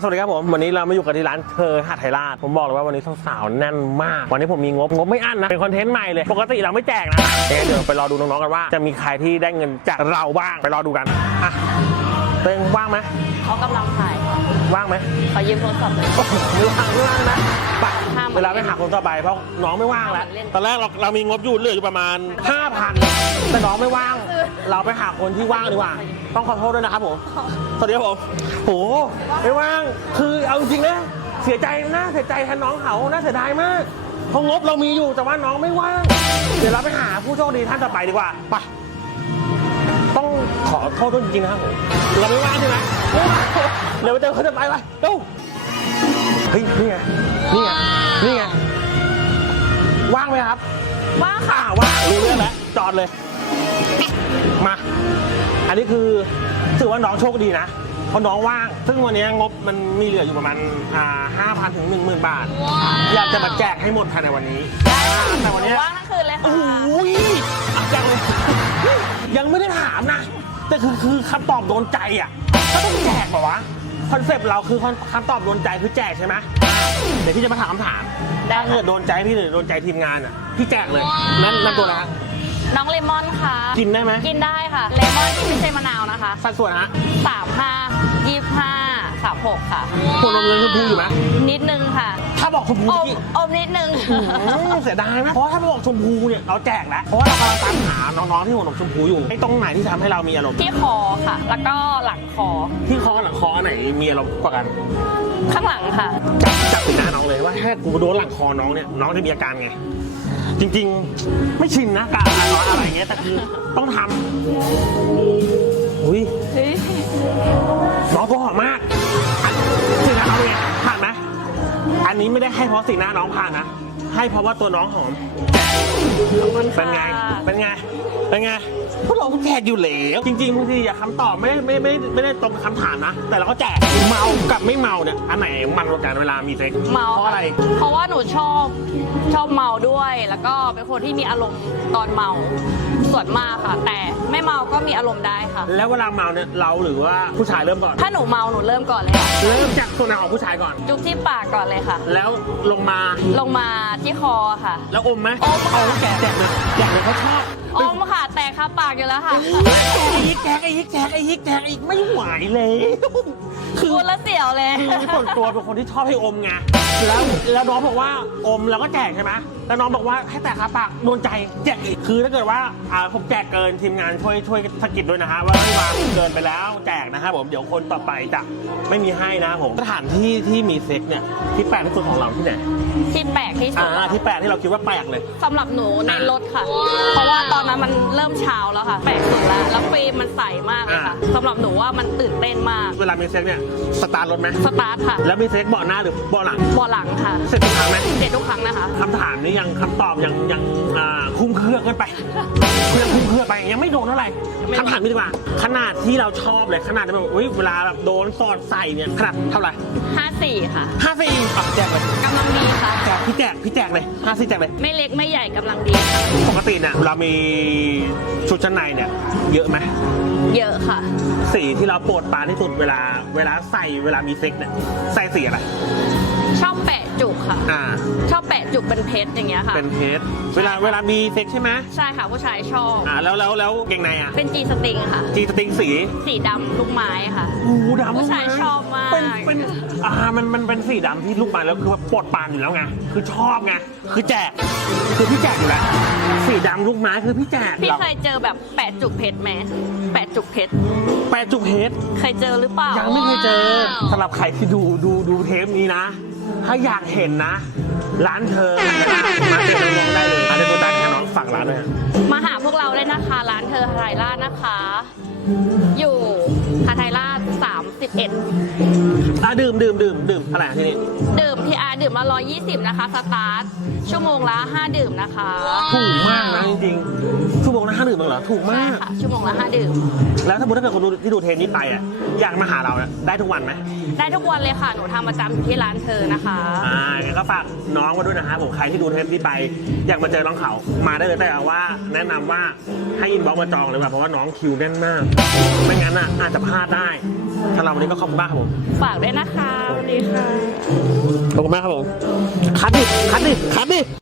สวัสดีครับผม วันนี้เรามาอยู่กันที่ร้านเธอหาดไทยราชผมบอกเลยว่าวันนี้สาวๆแน่นมาก วันนี้ผมมีงบงบไม่อั้นนะ เป็นคอนเทนต์ใหม่เลย ปกติเราไม่แจกนะเดี๋ยวไปรอดูน้องๆกันว่า จะมีใครที่ได้เงินจากเราบ้างไปรอดูกันอะเต็งว่างไหมเขากำลังถ่ายค่ะว่างไหมขอยืมโทรศัพท์เลยไม่ว่างไม่ว่างนะไปห้ามเวลาไปหาคนต่อไปเพราะน้องไม่ว่างแล้วเล่นตอนแรกเราเรามีงบอยู่เหลืออยู่ประมาณ 5,000 แต่น้องไม่ว่าง เราไปหาคนที่ว่างดีกว่า ต้องขอโทษด้วยนะครับผมสวัสดีครับผมโหไม่ว่าง คือเอาจริงๆนะ เสียใจนะเสียใจแทนน้องเขาน่าเสียดายมากเพราะงบเรามีอยู่แต่ว่าน้องไม่ว่าง เดี๋ยวเราไปหาผู้โชคดีท่านต่อไปดีกว่า ไป ต้องขอโทษด้วยจริงๆนะครับผมเราไม่ว่างใช่ไหมไม่ว่างเดี๋ยวไปเจอคนต่อไปไปเร็วเฮ้ยนี่ไง นี่ไงนี่ไง ว่างไหมครับ ว่าอ่าว่างรู้เรื่องแล้วจอดเลย มา อันนี้คือถือว่าน้องโชคดีนะ เพราะน้องว่าง ซึ่งวันนี้งบมันมีเหลืออยู่ประมาณอ่าห้าพันถึงหนึ่งหมื่นบาทอยากจะมาแจกให้หมดภายในวันนี้อ่าแต่วันเนี้ย ว่างทั้งคืนเลยโอ้ค่ะ โหอะยังยังไม่ได้ถามนะ แต่คือคือคำตอบโดนใจอะก็ต้องแจกเปล่าวะ คอนเซปต์เราคือคำตอบโดนใจคือแจกใช่ไหมเดี๋ยวพี่จะมาถามคำถามได้ถ้าเกิดโดนใจพี่หรือโดนใจทีมงานอะพี่แจกเลยนั่นนั่นตัวนะฮะน้องเลมอนค่ะ กินได้ไหมกินได้ค่ะ เลมอนที่ไม่ใช่มะนาวนะคะ สัดส่วนฮะสาม ห้ายี่ห้าสามหกค่ะ หัวนมยังชมพูอยู่ไหมนิดนึงค่ะถ้าบอกชมพูอมพี่อมนิดนึง อืมเสียดายนะเพราะถ้าบอกชมพูเนี่ยเราแจกแล้วเพราะว่าเรากำลังตามหาน้องๆที่หัวนมชมพูอยู่ไอ้ตรงไหนที่ทำให้เรามีอารมณ์ที่คอค่ะ แล้วก็หลังคอ ที่คอกับหลังคออันไหนมีอารมณ์กว่ากัน ข้างหลังค่ะ จับจับสีหน้าน้องเลยว่าถ้ากูโดนหลังคอน้องเนี่ยน้องจะมีอาการไง จริงๆ ไม่ชินนะการอะไรอะไรเงี้ยแต่คือต้องทำอุ้ยเฮ้ย นนี้ไม่ได้ให้เพราะสีหน้าน้องผ่านนะ ให้เพราะว่าตัวน้องหอม ขอบคุณเป็นไงค่ะ เป็นไง เป็นไง พวกเราก็แจกอยู่แล้วจริงๆบางทีอะคำตอบไม่ได้ไม่ไม่ไม่ได้ตรงกับคำถามนะ แต่เราก็แจกเมากับไม่เมาเนี่ยอันไหนมันกว่ากันเวลามีเซ็กเมาเพราะอะไร เพราะว่าหนูชอบชอบเมาด้วย แล้วก็เป็นคนที่มีอารมณ์ตอนเมาส่วนมากค่ะ แต่ไม่เมาก็มีอารมณ์ได้ค่ะ แล้วเวลาเมาเนี่ยเราหรือว่าผู้ชายเริ่มก่อน ถ้าหนูเมาหนูเริ่มก่อนเลยค่ะเริ่มจากส่วนไหนของผู้ชายก่อน จุ๊บที่ปากก่อนเลยค่ะ แล้วลงมาลงมาที่คอค่ะ แล้วอมไหมอมค่ะ เอาแจกแจกเลยแจกเลยเขาชอบ อม ค่ะแต่ค่ะปากอยู่แล้วค่ะไอ้ฮิกแจกไอ้ฮิกแจกไอ้ฮิกแจกอีกไม่ไหวเลยคือพูดแล้วเสียวเลยคือส่วนตัวเป็นคนที่ชอบให้อมไงแล้วแล้วน้องบอกว่าอมแล้วก็แจกใช่ไหม แล้วน้องบอกว่าให้แตะขาปากโดนใจแจกอีกคือถ้าเกิดว่าอ่าผมแจกเกินทีมงานช่วยช่วยสะกิดด้วยนะฮะว่าไม่วางเกินไปแล้วแจกนะฮะผมเดี๋ยวคนต่อไปจะไม่มีให้นะผมสถานที่ที่มีเซ็กเนี่ยที่แปลกที่สุดของเราที่ไหนที่แปลกที่สุอ่าดที่แปลกที่เราคิดว่าแปลกเลย สำหรับหนูในรถค่ะ เพราะว่าตอนนั้นมันเริ่มเช้าแล้วค่ะ แปลกสุดแล้ว แล้วเฟรมมันใสมากเลยค่ะอ่าสำหรับหนูว่ามันตื่นเต้นมาก เวลามีเซ็กเนี่ยสตาร์ทรถไหมสตาร์ทค่ะแล้วมีเซ็กเบาะหน้าหรือเบาะหลังเบาะหลังค่ะเสร็จทุกครั้งไหม เด็ดทุกครั้งนะคะ คำถามนี้ยังคำตอบยังยังอ่าคุ้มเครือเกินไปยังคุ้มเครือไปยังไม่โดนเท่าไหร่ไม่คำถามนี้ดีกว่า ขนาดที่เราชอบเลยขนาดที่แบบอุ้ยเวลาแบบโดนสอดใส่เนี่ยขนาดเท่าไหร่54 ค่ะห้าสี่อะแจกเลยกำลังดีค่ะ แจกพี่แจกพี่แจกเลยห้าสี่แจกเลย ไม่เล็กไม่ใหญ่กำลังดีค่ะปกติเนี่ยเรามีชุดชั้นในเนี่ย เยอะไหมเยอะค่ะ สีที่เราโปรดปรานที่สุดเวลา เวลาใส่เวลามีเซ็กเนี่ยใส่สีอะไร ชอบแปะจุกค่ะ อ่า ชอบแปะจุกเป็นเพชรอย่างเงี้ยค่ะ เป็นเพชรเวลาเวลามีเซ็กใช่ไหมใช่ค่ะผู้ชายชอบ อ่าแล้วแล้วแล้วเกงในอะเป็นจีสติงค่ะ จีสติงสีสีดำลูกไม้ค่ะหูดำผู้ชายชอบมาก เป็นเป็นอ่ามันมันเป็นสีดำที่ลูกปลาแล้วคือปลดปานอยู่แล้วไงคือชอบไงคือแจกคือพี่แจกอยู่แล้วสีดำลูกไม้คือพี่แจกพี่เราเคยเจอแบบแปะจุกเพชรไหมแปะจุกเพชรแปดจุกเฮดเคยเจอหรือเปล่ายังไม่เคยเจอสำหรับใครที่ดูดูดูเทปนี้นะ ถ้าอยากเห็นนะ ร้านเธอมาเจอน้องได้เลยอันนี้ตัวตายน้องฝากร้านด้วยฮะมาหาพวกเราได้นะคะ ร้านเธอไทยราชนะคะ อยู่หาไทยราช 31อะดื่มดื่มดื่มดื่มอะไรอะที่นี่ดื่มพีอาร์ดื่มละ120 นะคะ สตาร์ท ชั่วโมงละ 5 ดื่มนะคะถูกมากนะจริงๆชั่วโมงวโมงละห้าดื่มเองเหรอถูกใช่มากค่ะชั่วโมงละห้าดื่ม แล้วถ้าสมมติถ้าเกิดคนดูที่ดูเทปนี้ไปอะอยากมาหาเราเนี่ยได้ทุกวันไหมได้ทุกวันเลยค่ะ หนูทำประจำอยู่ที่ร้านเธอนะคะ อ่างั้นก็ฝากน้องมาด้วยนะครับผมใครที่ดูเทปนี้ไป อยากมาเจอน้องเขามาได้เลยแต่ว่าแนะนำว่าให้อินบ็อกซ์มาจองเลยค่ะเพราะว่าน้องคิวแน่นมากไม่งั้นอะอาจจะพลาดได้สำหรับวันนี้ก็ขอบคุณมากครับผม ฝากด้วยนะคะสวัสดีค่ะ ขอบคุณมากครับผม คัดดิ คัดดิ คัดดิ